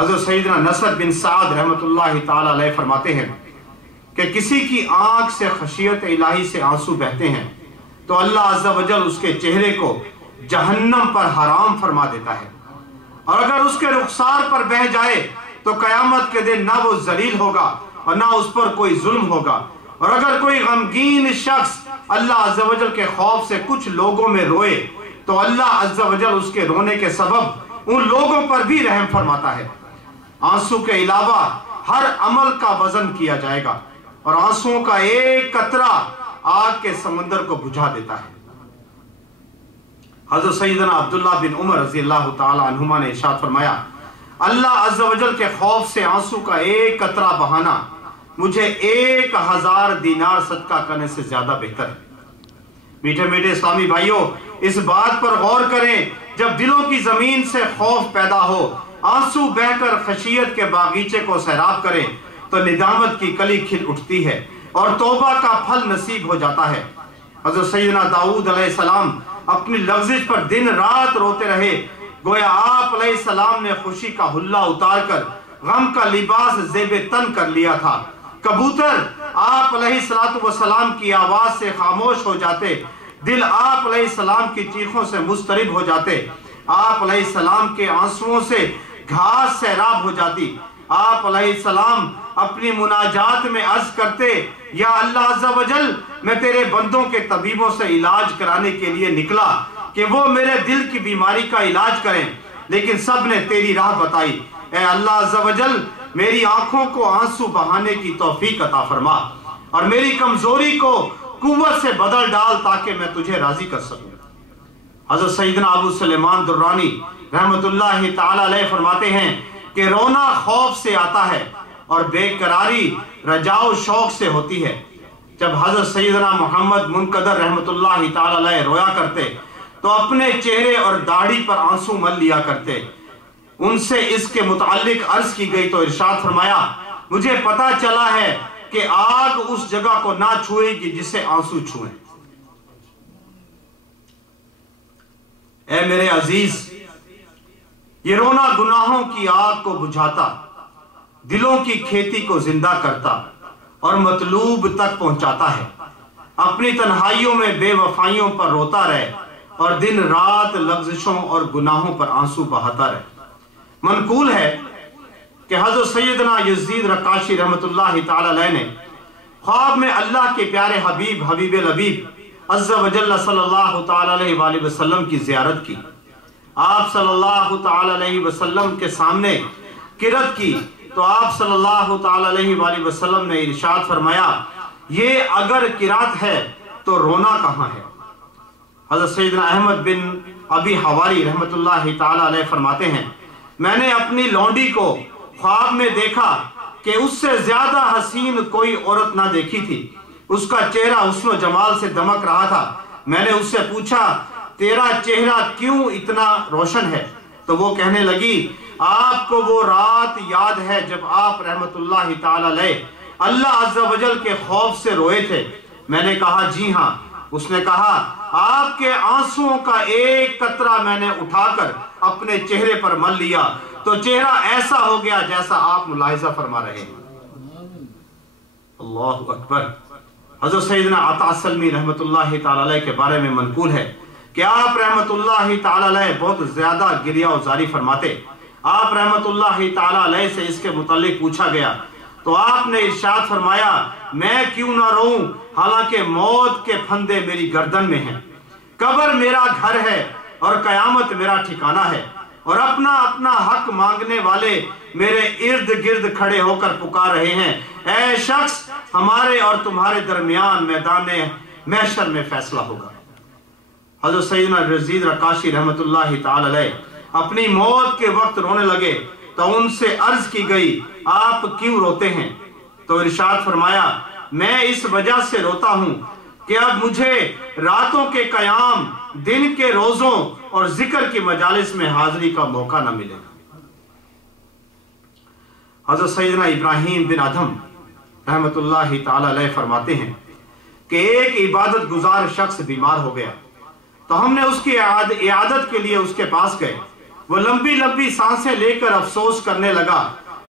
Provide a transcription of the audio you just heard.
हज़रत सैयदना नसर बिन साद रहमतुल्लाह ताला अलैह फरमाते हैं कि किसी की आंख से खशियत इलाही से आंसू बहते हैं तो अल्लाह अज़्ज़ा वजल उसके चेहरे को जहन्नम पर हराम फरमा देता है, और अगर उसके रुखसार पर बह जाए तो क़यामत के दिन ना वो जलील होगा और ना उस पर कोई जुल्म होगा। और अगर कोई गमगीन शख्स अल्लाह अज़्ज़ा वजल के खौफ से कुछ लोगों में रोए तो अल्लाह अज़्ज़ा वजल उसके रोने के सबब उन लोगों पर भी रहम फरमाता है। आंसू के अलावा हर अमल का वजन किया जाएगा और आंसुओं का एक कतरा आग के समंदर को बुझा देता है। हज़रत सैयदना अब्दुल्लाह बिन उमर रज़ियल्लाहु ताला अन्हुमा ने इरशाद फरमाया, अल्लाह अज़्ज़ा वजल के खौफ से आंसू का एक कतरा बहाना मुझे 1000 दीनार सदका करने से ज्यादा बेहतर है। मीठे मीठे इस्लामी भाइयों, इस बात पर गौर करें, जब दिलों की जमीन से खौफ पैदा हो, आंसू बहकर खशियत के बागीचे को सैराब करें तो निदामत की कली खिल उठती है और तौबा का फल नसीब हो जाता है। हज़रत सैयदना दाऊद अलैहिस्सलाम अपनी लफ्ज़िश पर दिन रात रोते रहे, गोया आप अलैहिस्सलाम ने खुशी का हुल्ला उतार कर गम का लिबास ज़ेबे तन कर लिया था। कबूतर आप अलैहिस्सलाम की आवाज से खामोश हो जाते, दिल आप अलैहिस्सलाम की चीखों से मुस्तरिब हो जाते, आप अलैहिस्सलाम के आंसुओं से घास सैराब हो जाती। आप अलैहिस्सलाम अपनी मुनाजात में अर्ज करते, या अल्लाह अज़्ज़ा वजल, मैं तेरे बंदों के तबीबों से इलाज कराने के लिए निकला कि वो मेरे दिल की बीमारी का इलाज करें, लेकिन सब ने तेरी राह बताई। ए अल्लाह अज़्ज़ा वजल, मेरी आंखों को आंसू बहाने की तौफीक अता फरमा और मेरी कमजोरी को कुव्वत से बदल डाल ताकि मैं तुझे राजी कर सकूं। हज़रत सैयदना अबू सुलेमान दुर्रानी रहमतुल्लाह ताला अलैह फरमाते हैं कि रोना खौफ से आता है और बेकरारी रजाओ शौक से होती है। जब हज़रत सैयदना मोहम्मद मुनकदर रहमतुल्लाह ताला अलैह रोया करते तो अपने चेहरे और दाढ़ी पर आंसू मल लिया करते। उनसे इसके मुतालिक अर्ज की गई तो इरशाद फरमाया, मुझे पता चला है कि आग उस जगह को ना छुएगी जिसे आंसू छुएं। ऐ मेरे अजीज, ये रोना गुनाहों की आग को बुझाता, दिलों की खेती को जिंदा करता और मतलूब तक पहुंचाता है। अपनी तन्हाइयों में बेवफाइयों पर रोता रहे और दिन रात लफ्ज़िशों और गुनाहों पर आंसू बहाता रहे। मनकूल है कि हज़रत सैयदना यज़ीद रकाशी रहमतुल्लाह ताला अलैह ने ख्वाब में अल्लाह के प्यारे हबीब हबीब लबीब अज़्ज़ा वजल्ल सल्लल्लाहु ताला अलैहि वसल्लम की ज़ियारत की। आप सल्लल्लाहु ताला अलैहि वसल्लम के सामने किरत की तो आप सल्लल्लाहु ताला अलैहि वसल्लम ने इरशाद फरमाया, ये अगर किरात है तो रोना कहाँ है। हज़रत सैयदना अहमद बिन अबी हवारी रहमतुल्लाह ताला अलैह फरमाते हैं, मैंने अपनी लौंडी को ख्वाब में देखा कि उससे ज्यादा हसीन कोई औरत ना देखी थी। उसका चेहरा हुस्न जमाल से दमक रहा था। मैंने उससे पूछा, तेरा चेहरा क्यों इतना रोशन है? तो वो कहने लगी, आपको वो रात याद है जब आप रहमतुल्लाह ताला अलैह अल्लाह अज़्ज़ा वजल के खौफ से रोए थे? मैंने कहा, जी हाँ। उसने कहा, आपके आंसुओं का एक कतरा मैंने उठाकर अपने चेहरे पर मल लिया तो चेहरा ऐसा हो गया जैसा आप मुलाहिजा फरमा रहे हैं। अल्लाहु अकबर। हज़रत सैयदना अता सलमी रहमतुल्लाह ताला अलैह के बारे में मनकूल है कि आप रहमतुल्लाह ताला अलैह बहुत ज्यादा गिरिया उजारी फरमाते। आप रहमतुल्लाह ताला अलैह से इसके मुतालिक पूछा गया तो आपने इरशाद फरमाया, मैं क्यों ना रोऊं हालांकि मौत के फंदे मेरी गर्दन में हैं। कब्र मेरा घर है और कयामत मेरा ठिकाना है और अपना अपना हक मांगने वाले मेरे इर्द गिर्द खड़े होकर पुकार रहे हैं, ऐ शख्स, हमारे और तुम्हारे दरमियान मैदान महशर में फैसला होगा। हज़रत सैयदना यज़ीद रकाशी रहमतुल्लाह ताला अलैह अपनी मौत के वक्त रोने लगे तो उनसे अर्ज की गई, आप क्यों रोते हैं? तो इरशाद फरमाया, मैं इस वजह से रोता हूं कि अब मुझे रातों के कयाम, दिन के रोजों और जिक्र की मजालिस में हाजिरी का मौका न मिलेगा। हज़रत सैयदना इब्राहीम बिन अदहम रहमतुल्लाह ताला अलैह फरमाते हैं कि एक इबादत गुजार शख्स बीमार हो गया तो हमने उसकी इयादत के लिए उसके पास गए, وہ لمبی لمبی سانسیں لے کر افسوس کرنے لگا